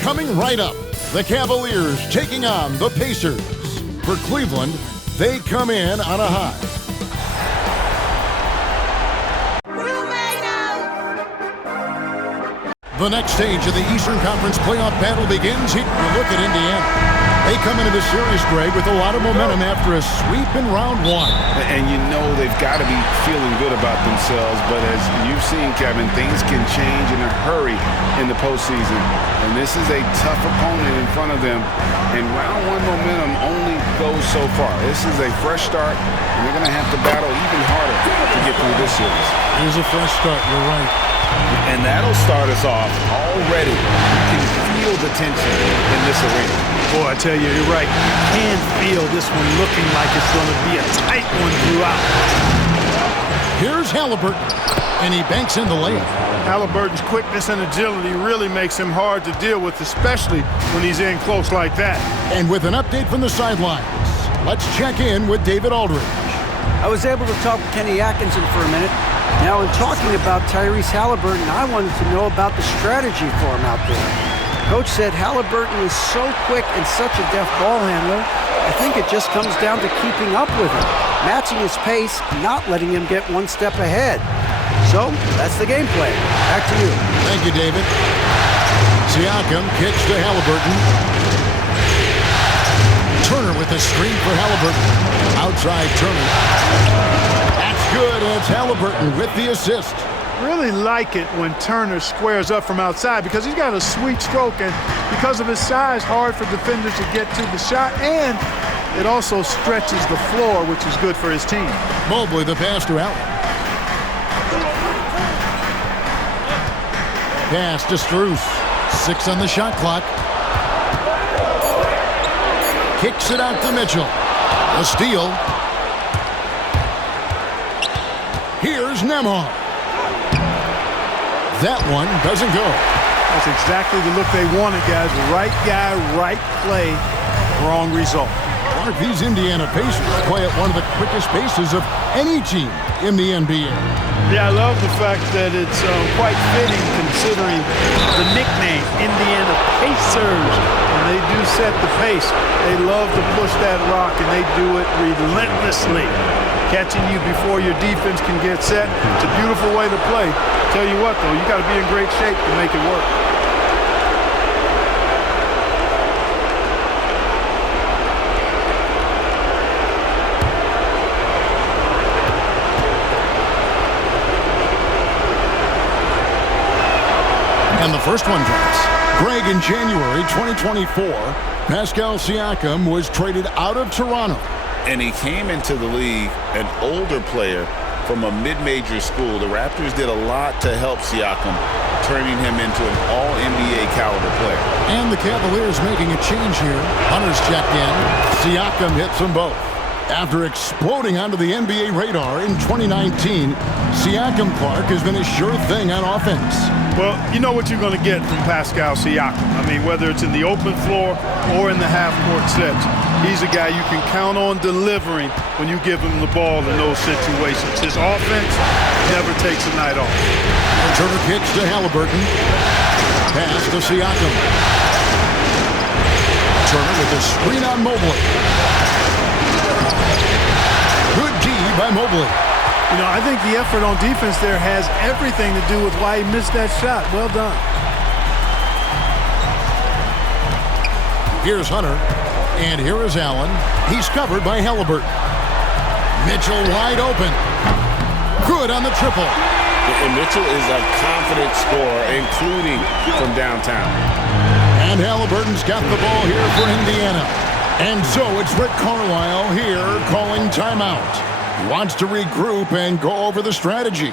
Coming right up, the Cavaliers taking on the Pacers. For Cleveland, they come in on a high. The next stage of the Eastern Conference playoff battle begins. Here we look at Indiana. They come into the series, Greg, with a lot of momentum after a sweep in round one. And you know they've got to be feeling good about themselves. But as you've seen, Kevin, things can change in a hurry in the postseason. And this is a tough opponent in front of them. And round one momentum only goes so far. This is a fresh start, and they're going to have to battle even harder to get through this series. It is a fresh start, you're right. And that'll start us off already. You can feel the tension in this arena. Boy, I tell you, you're right. You can feel this one looking like it's going to be a tight one throughout. Here's Halliburton, and he banks in the layup. Halliburton's quickness and agility really makes him hard to deal with, especially when he's in close like that. And with an update from the sidelines, let's check in with David Aldridge. I was able to talk with Kenny Atkinson for a minute. Now, in talking about Tyrese Halliburton, I wanted to know about the strategy for him out there. Coach said Halliburton is so quick and such a deft ball handler, I think it just comes down to keeping up with him, matching his pace, not letting him get one step ahead. So, that's the game plan. Back to you. Thank you, David. Siakam kicks to Halliburton. Turner with the screen for Halliburton. Outside Turner. That's good. It's Halliburton with the assist. Really like it when Turner squares up from outside because he's got a sweet stroke, and because of his size, hard for defenders to get to the shot, and it also stretches the floor, which is good for his team. Mobley the pass to Allen. Pass to Strus. 6 on the shot clock. Kicks it out to Mitchell. A steal. Here's Nembhard. That one doesn't go. That's exactly the look they wanted, guys. Right guy, right play, wrong result. Mark, these Indiana Pacers play at one of the quickest paces of any team in the NBA. Yeah, I love the fact that it's quite fitting considering the nickname, Indiana Pacers. And they do set the pace. They love to push that rock, and they do it relentlessly. Catching you before your defense can get set. It's a beautiful way to play. Tell you what, though, you got to be in great shape to make it work. And the first one drops. Greg, in January 2024, Pascal Siakam was traded out of Toronto. And he came into the league an older player from a mid-major school. The Raptors did a lot to help Siakam, turning him into an all-NBA caliber player. And the Cavaliers making a change here. Hunter's checked in. Siakam hits them both. After exploding onto the NBA radar in 2019, Siakam Clark has been a sure thing on offense. Well, you know what you're going to get from Pascal Siakam. I mean, whether it's in the open floor or in the half-court sets, he's a guy you can count on delivering when you give him the ball in those situations. His offense never takes a night off. Turner kicks to Halliburton. Pass to Siakam. Turner with a screen on Mobley. Good D by Mobley. You know, I think the effort on defense there has everything to do with why he missed that shot. Well done. Here's Hunter. And here is Allen. He's covered by Halliburton. Mitchell wide open. Good on the triple. And Mitchell is a confident scorer, including from downtown. And Halliburton's got the ball here for Indiana. And so it's Rick Carlisle here calling timeout. He wants to regroup and go over the strategy.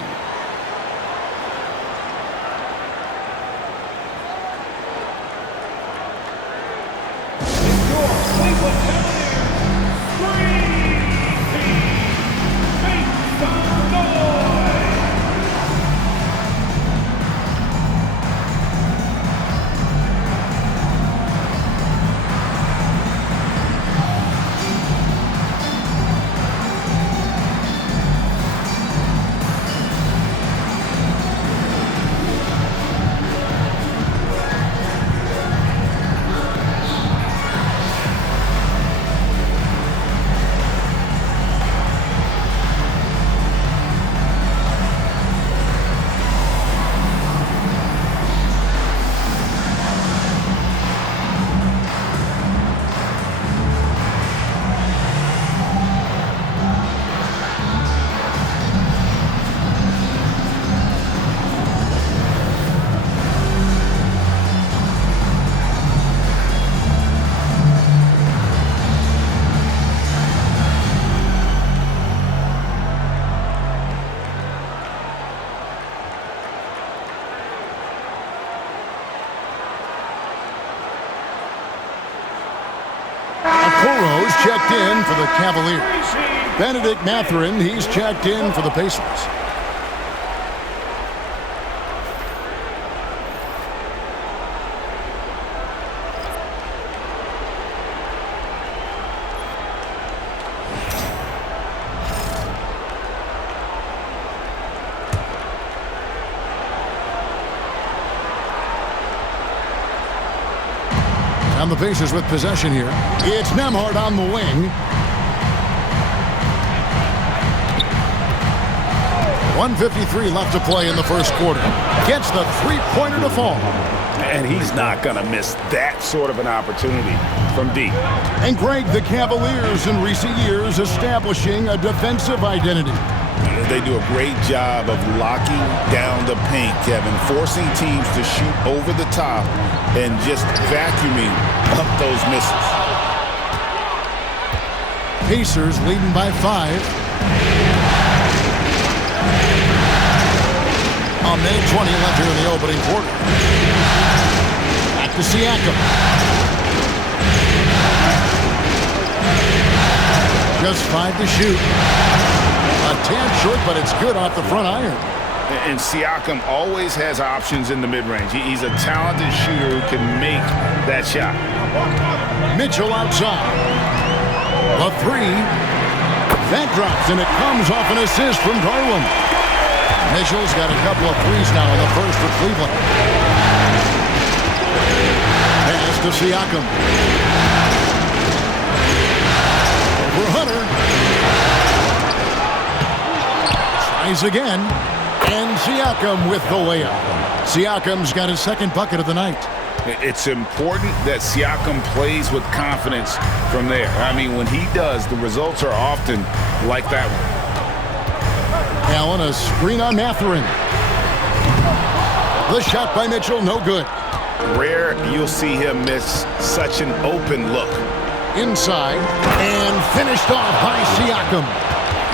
Burrow's checked in for the Cavaliers. Benedict Mathurin, he's checked in for the Pacers. And the Pacers with possession here. It's Nembhard on the wing. 1:53 left to play in the first quarter. Gets the three-pointer to fall. And he's not going to miss that sort of an opportunity from deep. And Greg, the Cavaliers in recent years establishing a defensive identity. They do a great job of locking down the paint, Kevin, forcing teams to shoot over the top and just vacuuming up those misses. Pacers leading by 5. A minute 20 left here in the opening quarter. Back to Siakam. Just 5 to shoot. A tad short, but it's good off the front iron. And Siakam always has options in the mid-range. He's a talented shooter who can make that shot. Mitchell outside. A 3. That drops, and it comes off an assist from Garland. Mitchell's got a couple of threes now in the first for Cleveland. Pass to Siakam. Over Hunter. Tries again. And Siakam with the layup. Siakam's got his second bucket of the night. It's important that Siakam plays with confidence from there. I mean, when he does, the results are often like that one. Allen, a screen on Mathurin. The shot by Mitchell, no good. Rare you'll see him miss such an open look. Inside, and finished off by Siakam.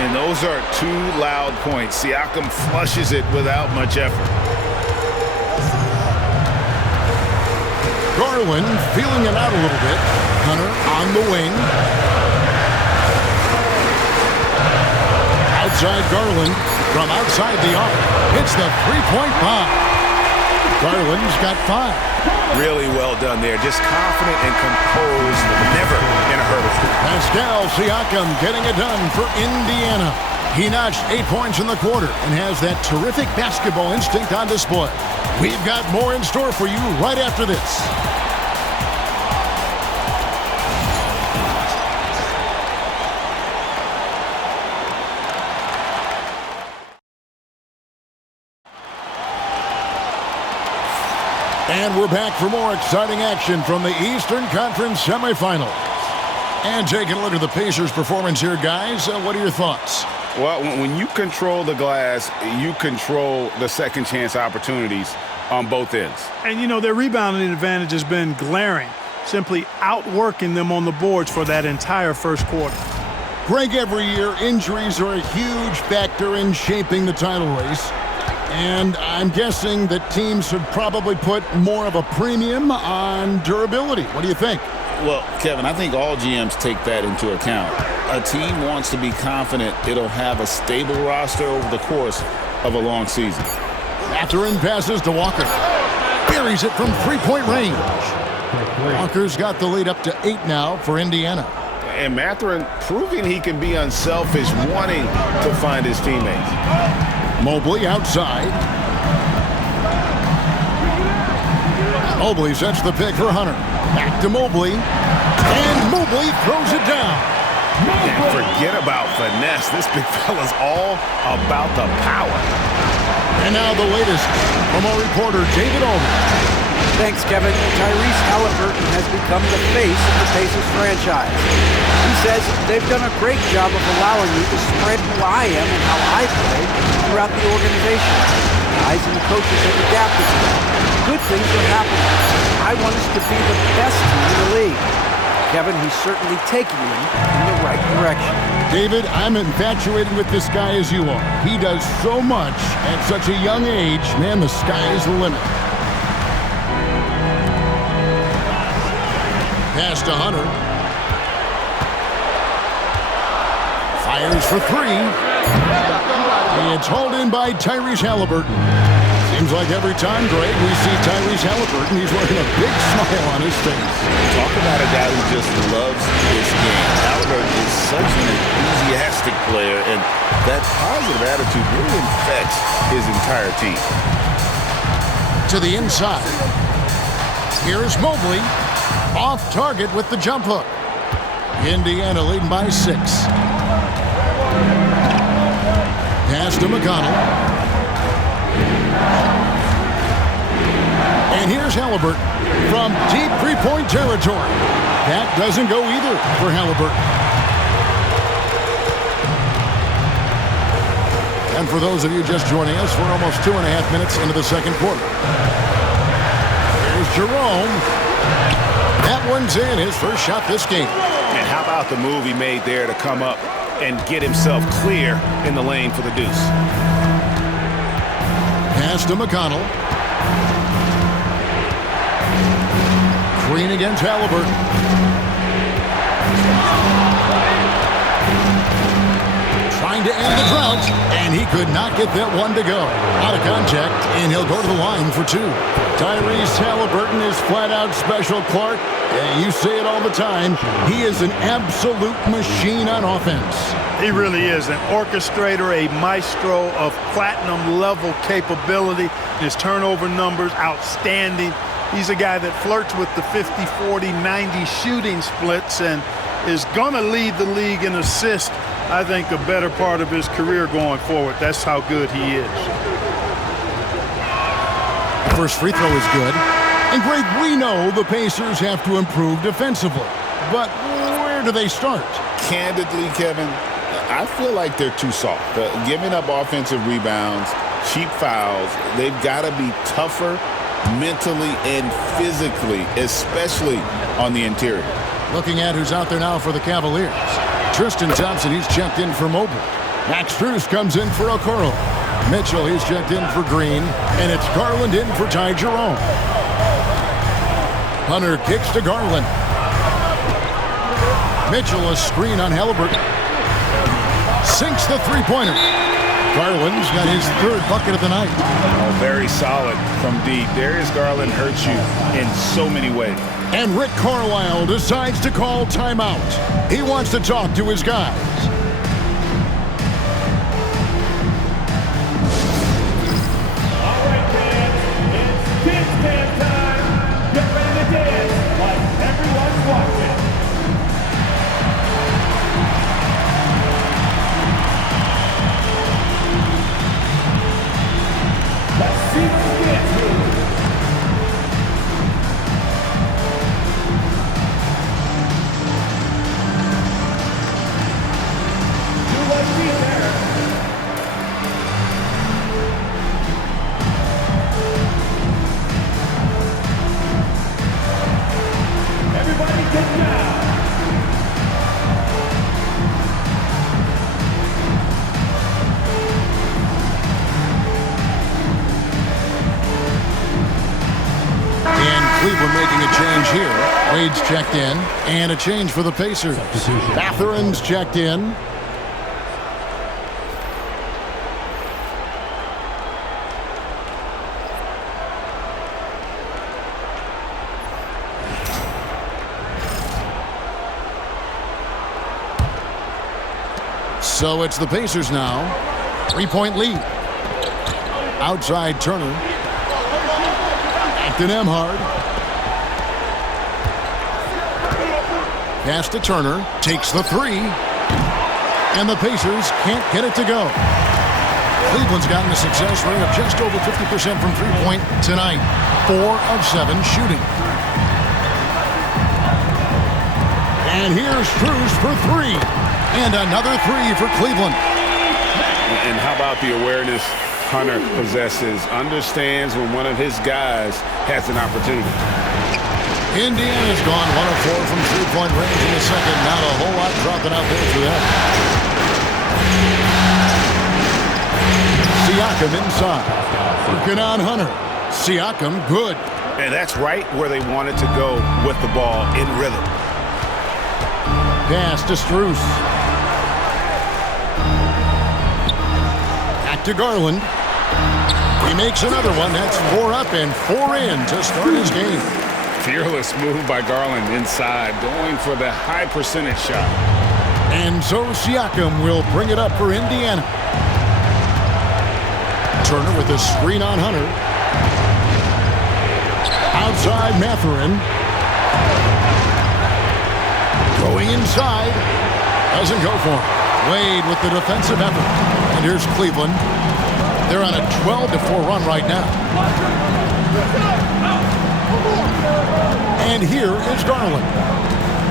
And those are 2 loud points. Siakam flushes it without much effort. Garland feeling it out a little bit. Hunter on the wing. Outside Garland from outside the arc. Hits the three-point bomb. Garland's got 5. Really well done there. Just confident and composed, never in a hurry. Pascal Siakam getting it done for Indiana. He notched 8 points in the quarter and has that terrific basketball instinct on display. We've got more in store for you right after this. And we're back for more exciting action from the Eastern Conference semifinals. And taking a look at the Pacers' performance here, guys. What are your thoughts? Well, when you control the glass, you control the second chance opportunities on both ends. And, you know, their rebounding advantage has been glaring, simply outworking them on the boards for that entire first quarter. Greg, every year, injuries are a huge factor in shaping the title race. And I'm guessing that teams should probably put more of a premium on durability. What do you think? Well, Kevin, I think all GMs take that into account. A team wants to be confident it'll have a stable roster over the course of a long season. Mathurin passes to Walker. Buries it from three-point range. Walker's got the lead up to 8 now for Indiana. And Mathurin proving he can be unselfish, wanting to find his teammates. Mobley outside. Mobley sets the pick for Hunter. Back to Mobley. And Mobley throws it down. And forget about finesse. This big fella's all about the power. And now the latest from our reporter, David Aldridge. Thanks, Kevin. Tyrese Halliburton has become the face of the Pacers franchise. He says they've done a great job of allowing me to spread who I am and how I play throughout the organization. Guys and the coaches have adapted to that. Good things are happening. I want us to be the best team in the league. Kevin, he's certainly taking them in the right direction. David, I'm infatuated with this guy as you are. He does so much at such a young age. Man, the sky is the limit. Pass to Hunter. Fires for three. It's hauled in by Tyrese Halliburton. Seems like every time, Greg, we see Tyrese Halliburton, he's wearing a big smile on his face. Talk about a guy who just loves this game. Halliburton is such an enthusiastic player, and that positive attitude really infects his entire team. To the inside. Here's Mobley. Off target with the jump hook. Indiana leading by 6. Pass to McConnell. And here's Halliburton from deep three-point territory. That doesn't go either for Halliburton. And for those of you just joining us, we're almost 2.5 minutes into the second quarter. Here's Jerome. That one's in, his first shot this game. And how about the move he made there to come up and get himself clear in the lane for the deuce? Pass to McConnell. Green against Halliburton. Trying to end the drought, and he could not get that one to go. Out of contact, and he'll go to the line for 2. Tyrese Halliburton is flat-out special, Clark. You say it all the time. He is an absolute machine on offense. He really is an orchestrator, a maestro of platinum-level capability. His turnover numbers, outstanding. He's a guy that flirts with the 50, 40, 90 shooting splits and is going to lead the league in assists, I think, a better part of his career going forward. That's how good he is. The first free throw is good. And, Greg, we know the Pacers have to improve defensively. But where do they start? Candidly, Kevin, I feel like they're too soft. Giving up offensive rebounds, cheap fouls, they've got to be tougher mentally and physically, especially on the interior. Looking at who's out there now for the Cavaliers. Tristan Thompson, he's checked in for Mobley. Max Strus comes in for Okoro. Mitchell, he's checked in for Green. And it's Garland in for Ty Jerome. Hunter kicks to Garland. Mitchell, a screen on Halliburton. Sinks the three-pointer. Garland's got his third bucket of the night. Oh, very solid from deep. Darius Garland hurts you in so many ways. And Rick Carlisle decides to call timeout. He wants to talk to his guys. All right, fans, it's dance band time. Get ready to dance like everyone's watching. Let's see the dance move. You like me there. Everybody get down. And Cleveland making a change here. Wade's checked in. And a change for the Pacers. Matherin's checked in. So it's the Pacers now. 3-point lead. Outside Turner. Back to Nembhard. Pass to Turner. Takes the three. And the Pacers can't get it to go. Cleveland's gotten a success rate of just over 50% from three-point tonight. 4 of 7 shooting. And here's Strus for three. And another three for Cleveland. And how about the awareness Hunter possesses? Understands when one of his guys has an opportunity. Indiana's gone 1 of 4 from three-point range in the second. Not a whole lot dropping out there for that. Siakam inside. Working on Hunter. Siakam good. And that's right where they wanted to go with the ball in rhythm. Pass to Strus. Back to Garland. He makes another one. That's 4 up and 4 in to start his game. Fearless move by Garland inside, going for the high percentage shot. And so Siakam will bring it up for Indiana. Turner with a screen on Hunter. Outside Mathurin. Going inside. Doesn't go for it. Wade with the defensive effort. And here's Cleveland. They're on a 12-4 run right now. And here is Garland.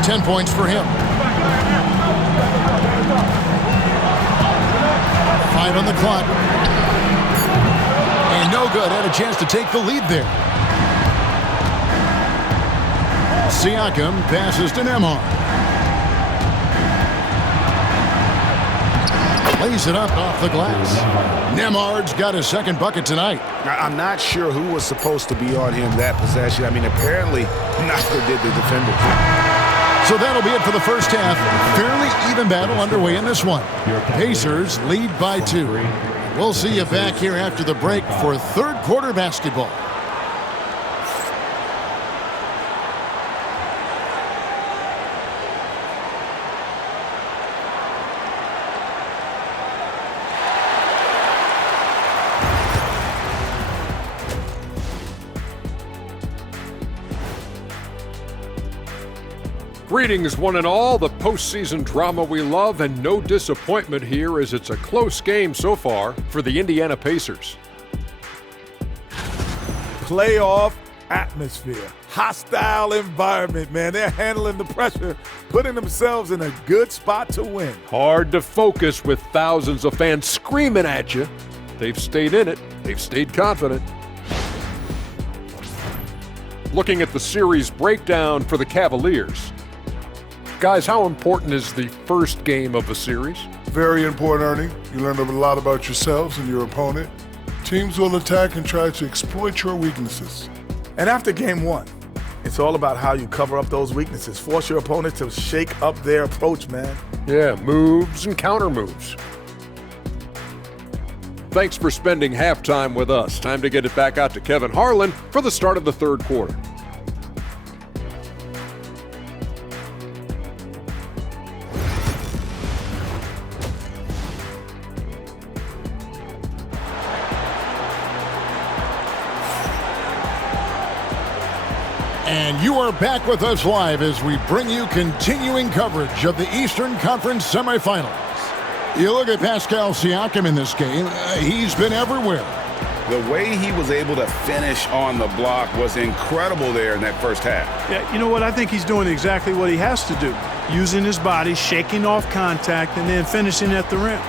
10 points for him. 5 on the clock. And no good. Had a chance to take the lead there. Siakam passes to Nembhard. Lays it up off the glass. Nembhard's got his second bucket tonight. I'm not sure who was supposed to be on him that possession. I mean, apparently neither did the defender. So that'll be it for the first half. Fairly even battle underway in this one. Pacers lead by 2. We'll see you back here after the break for third quarter basketball. Greetings, one and all. The postseason drama we love, and no disappointment here as it's a close game so far for the Indiana Pacers. Playoff atmosphere, hostile environment, man. They're handling the pressure, putting themselves in a good spot to win. Hard to focus with thousands of fans screaming at you. They've stayed in it. They've stayed confident. Looking at the series breakdown for the Cavaliers. Guys, how important is the first game of a series? Very important, Ernie. You learn a lot about yourselves and your opponent. Teams will attack and try to exploit your weaknesses. And after game 1, it's all about how you cover up those weaknesses. Force your opponent to shake up their approach, man. Yeah, moves and counter moves. Thanks for spending halftime with us. Time to get it back out to Kevin Harlan for the start of the third quarter. And you are back with us live as we bring you continuing coverage of the Eastern Conference semifinals. You look at Pascal Siakam in this game, he's been everywhere. The way he was able to finish on the block was incredible there in that first half. Yeah, you know what? I think he's doing exactly what he has to do. Using his body, shaking off contact, and then finishing at the rim.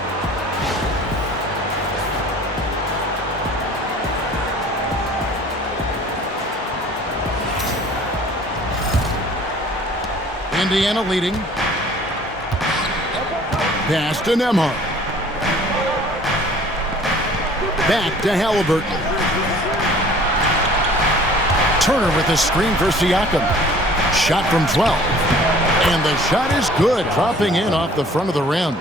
Indiana leading. Pass to Nembhard. Back to Halliburton. Turner with a screen for Siakam. Shot from 12. And the shot is good, dropping in off the front of the rim.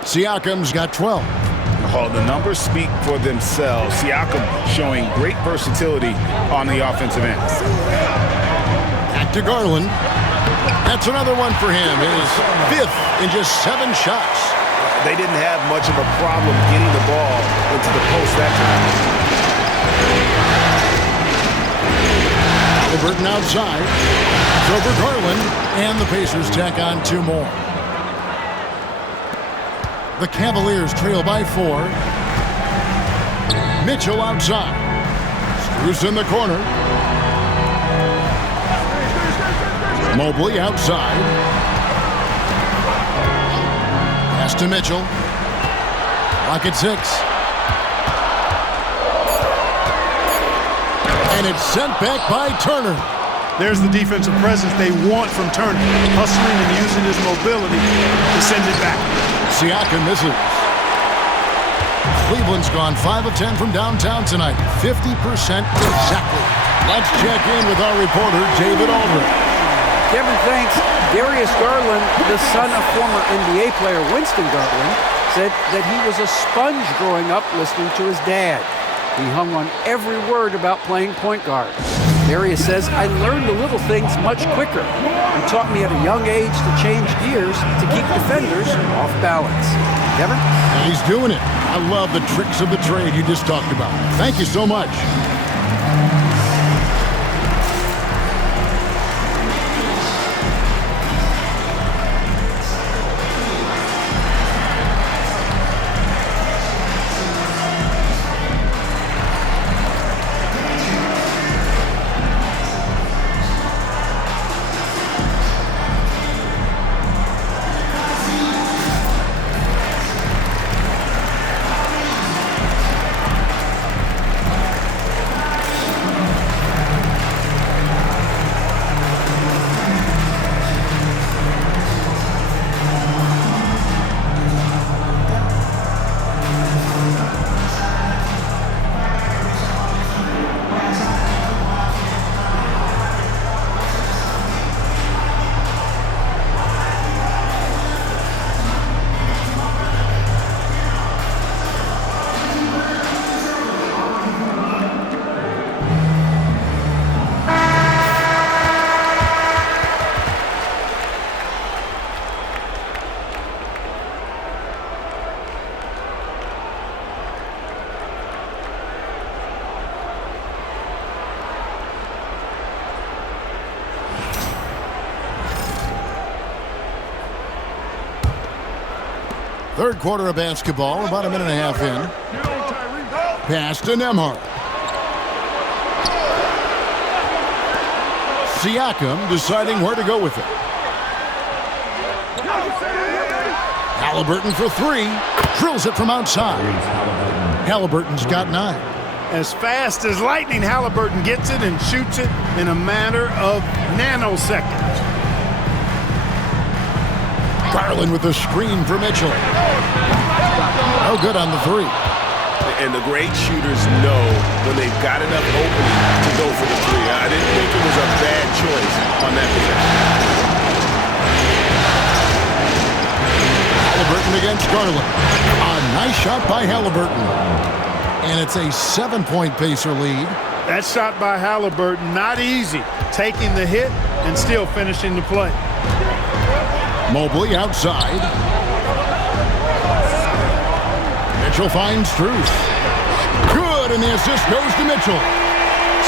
Siakam's got 12. Oh, the numbers speak for themselves. Siakam showing great versatility on the offensive end. Back to Garland. That's another one for him. His 5th in just 7 shots. They didn't have much of a problem getting the ball into the post that time. Halliburton outside. It's over Garland, and the Pacers tack on 2 more. The Cavaliers trail by 4. Mitchell outside. Strus in the corner. Mobley outside. Pass to Mitchell. Clock at 6. And it's sent back by Turner. There's the defensive presence they want from Turner. Hustling and using his mobility to send it back. Siakam misses. Cleveland's gone 5 of 10 from downtown tonight. 50% exactly. Let's check in with our reporter, David Aldridge. Kevin, thanks. Darius Garland, the son of former NBA player Winston Garland, said that he was a sponge growing up listening to his dad. He hung on every word about playing point guard. Darius says, I learned the little things much quicker. He taught me at a young age to change gears to keep defenders off balance. Kevin? He's doing it. I love the tricks of the trade you just talked about. Thank you so much. Third quarter of basketball, about a minute and a half in. Pass to Nembhard. Siakam deciding where to go with it. Halliburton for three. Drills it from outside. Halliburton's got 9. As fast as lightning, Halliburton gets it and shoots it in a matter of nanoseconds. Garland with a screen for Mitchell. No good on the 3. And the great shooters know when they've got enough opening to go for the 3. I didn't think it was a bad choice on that possession. Halliburton against Garland. A nice shot by Halliburton. And it's a 7-point Pacer lead. That shot by Halliburton, not easy. Taking the hit and still finishing the play. Mobley outside. Mitchell finds Strus. Good, and the assist goes to Mitchell.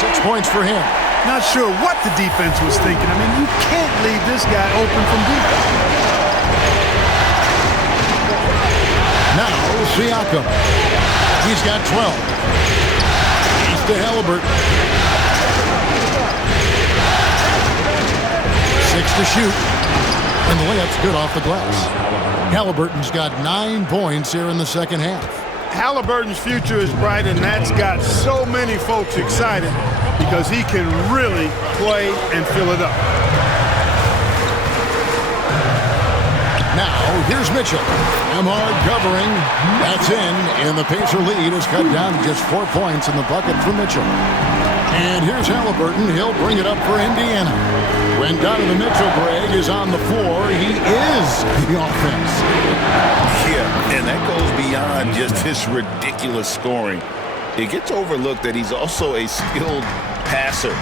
6 points for him. Not sure what the defense was thinking. I mean, you can't leave this guy open from deep. Now, Siakam. He's got 12. He's to Halliburton. 6 to shoot. And the layup's good off the glass. Halliburton's got 9 points here in the second half. Halliburton's future is bright, and that's got so many folks excited because he can really play and fill it up. Now, here's Mitchell. Nembhard covering. That's in, and the Pacer lead is cut down to just 4 points in the bucket for Mitchell. And here's Halliburton. He'll bring it up for Indiana. When Donovan Mitchell, Greg, is on the floor, he is the offense. Yeah, and that goes beyond just his ridiculous scoring. It gets overlooked that he's also a skilled passer.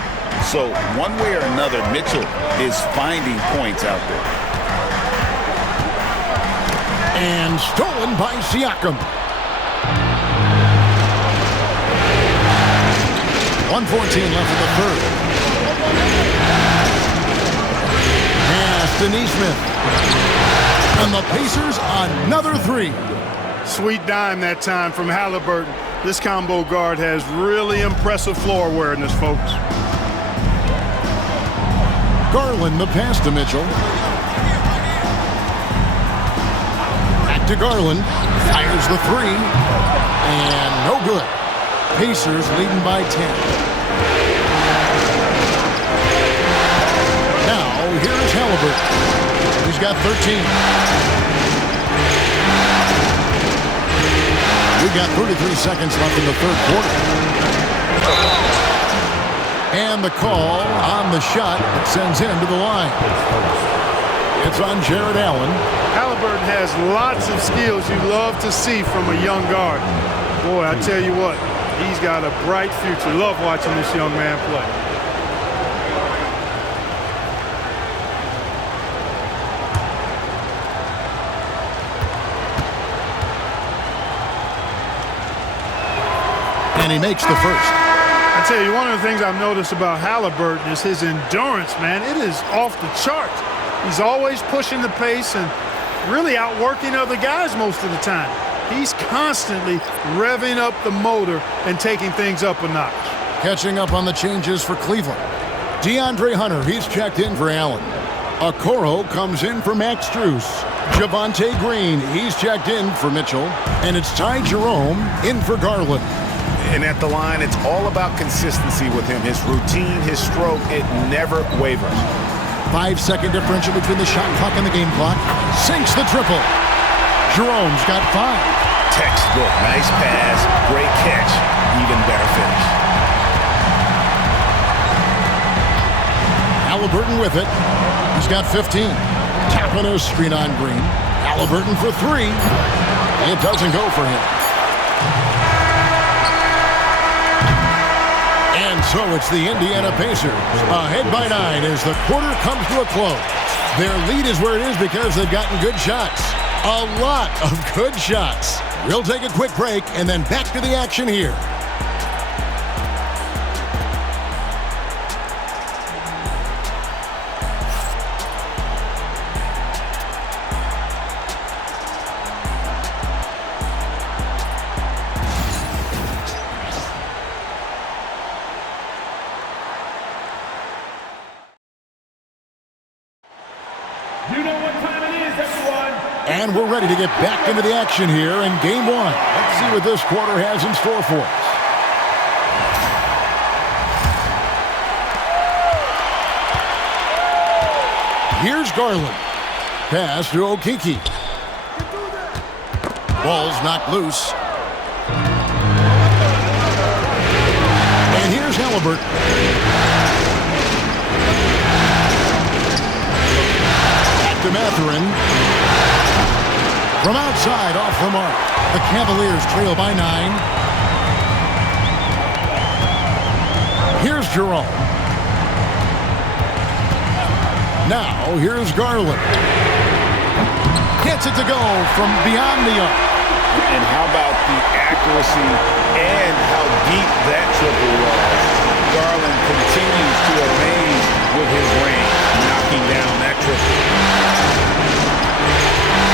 So one way or another, Mitchell is finding points out there. And stolen by Siakam. 1:14 left in the third. Pass to Nesmith. And the Pacers another 3. Sweet dime that time from Halliburton. This combo guard has really impressive floor awareness, folks. Garland the pass to Mitchell. Back to Garland. Fires the 3. And no good. Pacers leading by 10. Now, here's Halliburton. He's got 13. We've got 33 seconds left in the third quarter. And the call on the shot that sends him to the line. It's on Jared Allen. Halliburton has lots of skills you love to see from a young guard. Boy, I tell you what, he's got a bright future. Love watching this young man play. And he makes the first. I tell you, one of the things I've noticed about Halliburton is his endurance, man. It is off the charts. He's always pushing the pace and really outworking other guys most of the time. He's constantly revving up the motor and taking things up a notch. Catching up on the changes for Cleveland. DeAndre Hunter, he's checked in for Allen. Okoro comes in for Max Strus. Javonte Green, he's checked in for Mitchell. And it's Ty Jerome in for Garland. And at the line, it's all about consistency with him. His routine, his stroke, it never wavers. 5-second differential between the shot clock and the game clock. Sinks the triple. Jerome's got 5. Textbook. Nice pass. Great catch. Even better finish. Halliburton with it. He's got 15. Tapping a screen on Green. Halliburton for 3. It doesn't go for him. And so it's the Indiana Pacers ahead by 9 as the quarter comes to a close. Their lead is where it is because they've gotten good shots. A lot of good shots. We'll take a quick break and then back to the action here. And we're ready to get back into the action here in Game 1. Let's see what this quarter has in store for us. Here's Garland. Pass to Okeke. Ball's knocked loose. And here's Halliburton. Back to Mathurin. From outside, off the mark. The Cavaliers trail by 9. Here's Jerome. Now, here's Garland. Gets it to go from beyond the arc. And how about the accuracy and how deep that triple was? Garland continues to amaze with his range, knocking down that triple.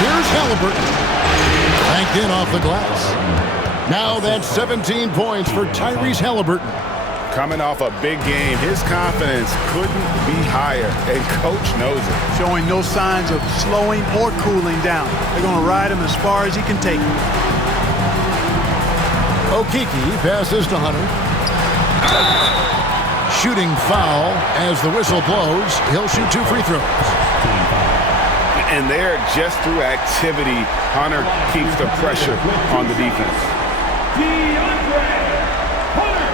Here's Halliburton. Banked in off the glass. Now that's 17 points for Tyrese Halliburton. Coming off a big game, his confidence couldn't be higher, and Coach knows it. Showing no signs of slowing or cooling down. They're going to ride him as far as he can take him. Okeke passes to Hunter. Shooting foul as the whistle blows. He'll shoot 2 free throws. And there, just through activity, Hunter keeps the pressure on the defense. DeAndre Hunter.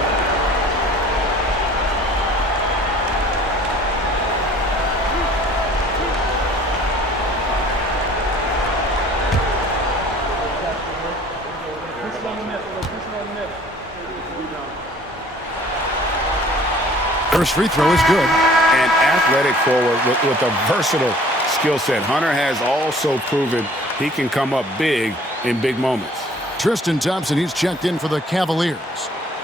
First free throw is good. An athletic forward with a versatile skill set. Hunter has also proven he can come up big in big moments. Tristan Thompson, he's checked in for the Cavaliers.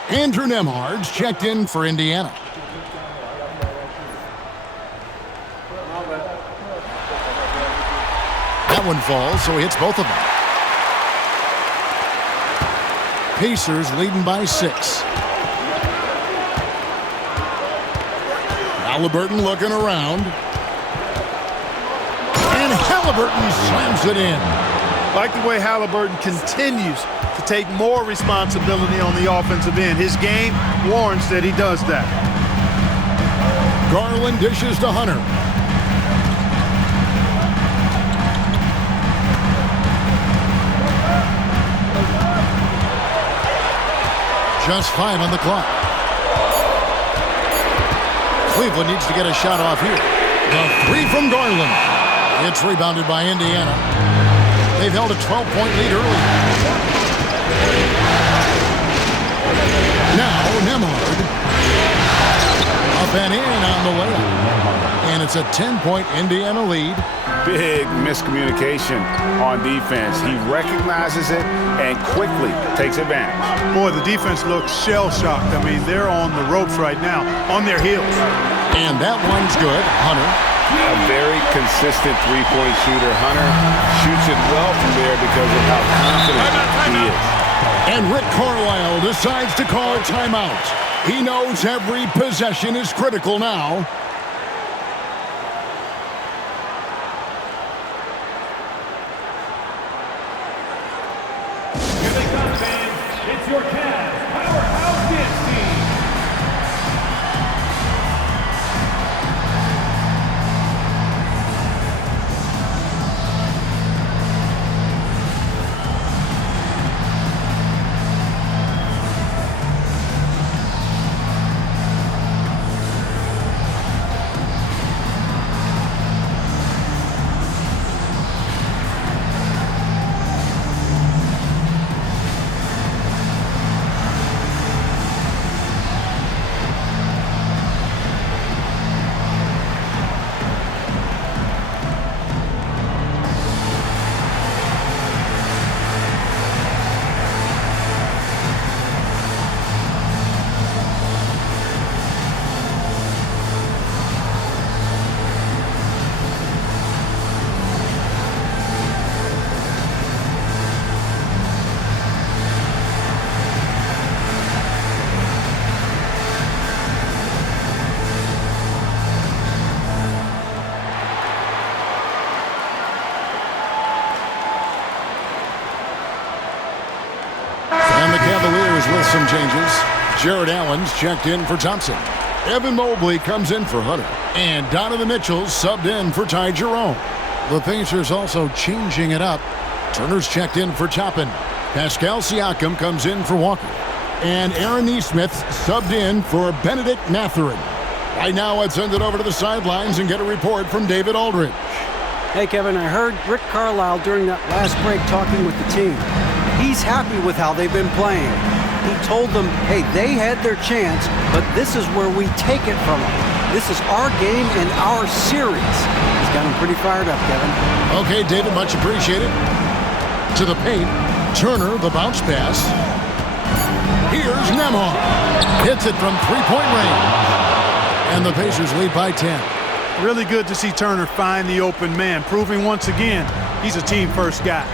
Andrew Nembhard's checked in for Indiana. That one falls, so he hits both of them. Pacers leading by 6. Halliburton looking around. And Halliburton slams it in. Like the way Halliburton continues to take more responsibility on the offensive end. His game warrants that he does that. Garland dishes to Hunter. Just 5 on the clock. Cleveland needs to get a shot off here. The 3 from Garland. It's rebounded by Indiana. They've held a 12-point lead early. Now Nembhard. Up and in on the layup. And it's a 10-point Indiana lead. Big miscommunication on defense. He recognizes it and quickly takes advantage. Boy, the defense looks shell-shocked. I mean, they're on the ropes right now, on their heels. And that one's good. Hunter. A very consistent three-point shooter. Hunter shoots it well from there because of how confident he is. And Rick Carlisle decides to call a timeout. He knows every possession is critical now. Here they come, fans. It's your Cavs Powerhouse Dance Team. With some changes, Jared Allen's checked in for Thompson. Evan Mobley comes in for Hunter. And Donovan Mitchell subbed in for Ty Jerome. The Pacers also changing it up. Turner's checked in for Toppin. Pascal Siakam comes in for Walker. And Aaron Nesmith subbed in for Benedict Mathurin. Right now, let's send it over to the sidelines and get a report from David Aldridge. Hey, Kevin, I heard Rick Carlisle during that last break talking with the team. He's happy with how they've been playing. He told them, hey, they had their chance, but this is where we take it from them. This is our game and our series. He's got them pretty fired up, Kevin. Okay, David, much appreciated. To the paint, Turner, the bounce pass. Here's Nembhard. Hits it from three-point range. And the Pacers lead by 10. Really good to see Turner find the open man, proving once again he's a team-first guy.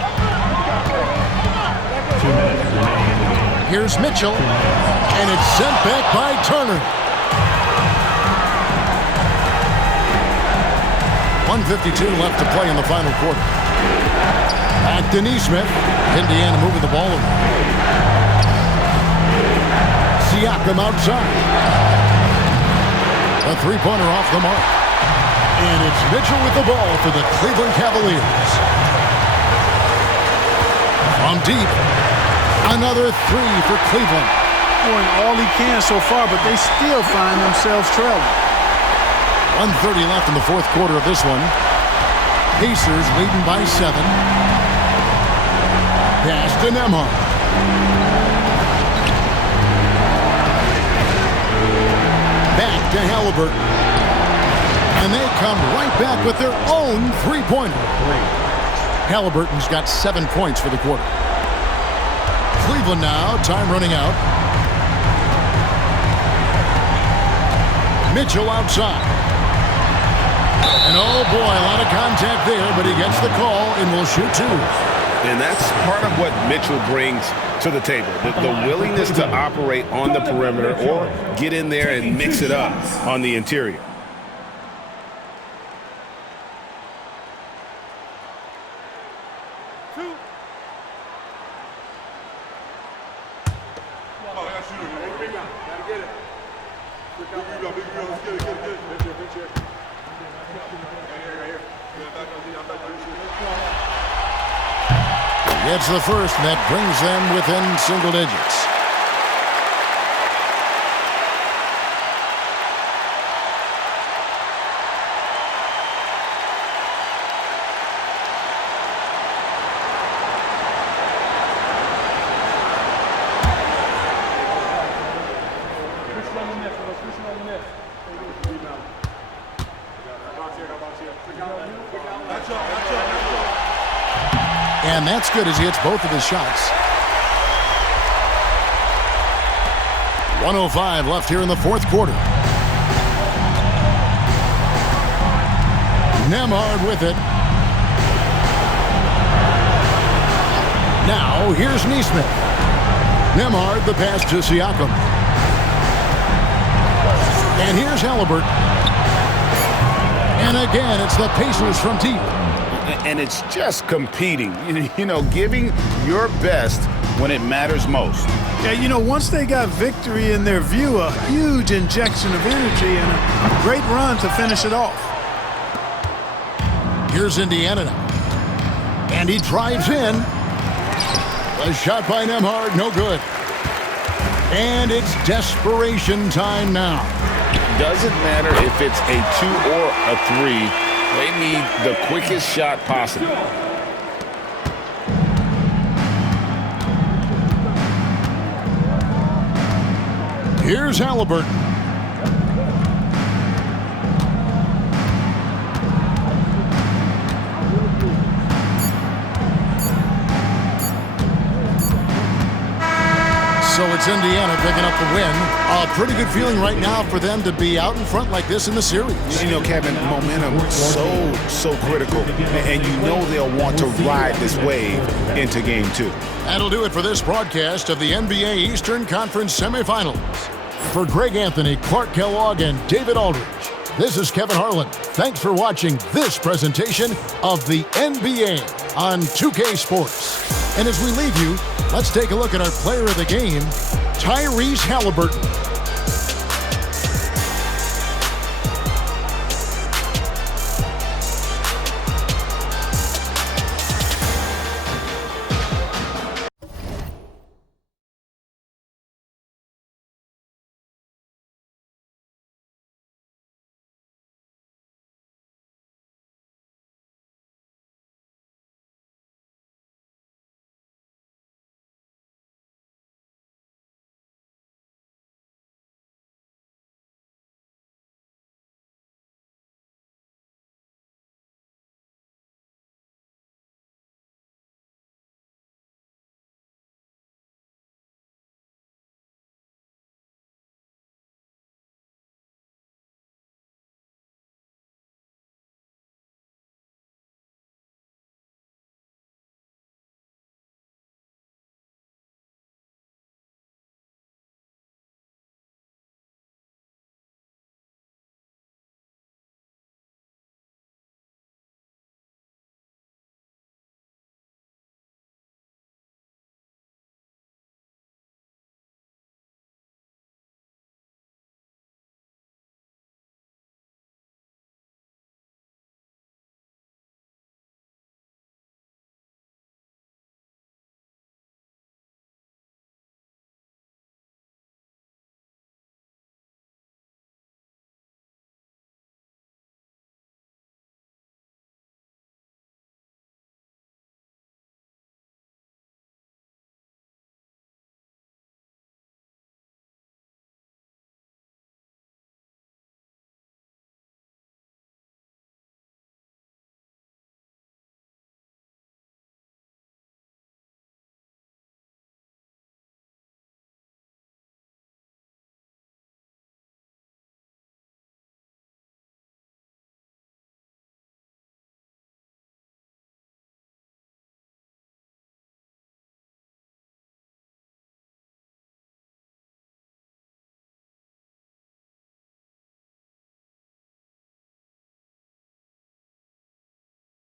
2 minutes remaining in the game. Here's Mitchell, and it's sent back by Turner. 1:52 left to play in the final quarter. Back to Nesmith. Indiana moving the ball over. Siakam outside. A three-pointer off the mark. And it's Mitchell with the ball for the Cleveland Cavaliers. From deep. Another three for Cleveland. Doing all he can so far, but they still find themselves trailing. 1:30 left in the fourth quarter of this one. Pacers leading by 7. Pass to Nembhard. Back to Halliburton. And they come right back with their own three-pointer. Halliburton's got 7 points for the quarter. Cleveland now, time running out. Mitchell outside. And oh boy, a lot of contact there, but he gets the call and will shoot 2. And that's part of what Mitchell brings to the table. The willingness to operate on the perimeter or get in there and mix it up on the interior. Gets the first, and that brings them within single digits. And that's good as he hits both of his shots. 1:05 left here in the fourth quarter. Nembhard with it. Now, here's Nesmith. Nembhard, the pass to Siakam. And here's Haliburton. And again, it's the Pacers from deep. And it's just competing, you know, giving your best when it matters most. Yeah, you know, once they got victory in their view, a huge injection of energy and a great run to finish it off. Here's Indiana now. And he drives in. A shot by Nembhard, no good. And it's desperation time now. Doesn't matter if it's a 2 or a 3. They need the quickest shot possible. Here's Haliburton. So it's Indiana picking up the win. A pretty good feeling right now for them to be out in front like this in the series. You know, Kevin, momentum so critical, and you know they'll want to ride this wave into Game 2. That'll do it for this broadcast of the NBA Eastern Conference semifinals. For Greg Anthony, Clark Kellogg, and David Aldridge, this is Kevin Harlan. Thanks for watching this presentation of the NBA on 2K Sports. And as we leave you, let's take a look at our player of the game, Tyrese Haliburton.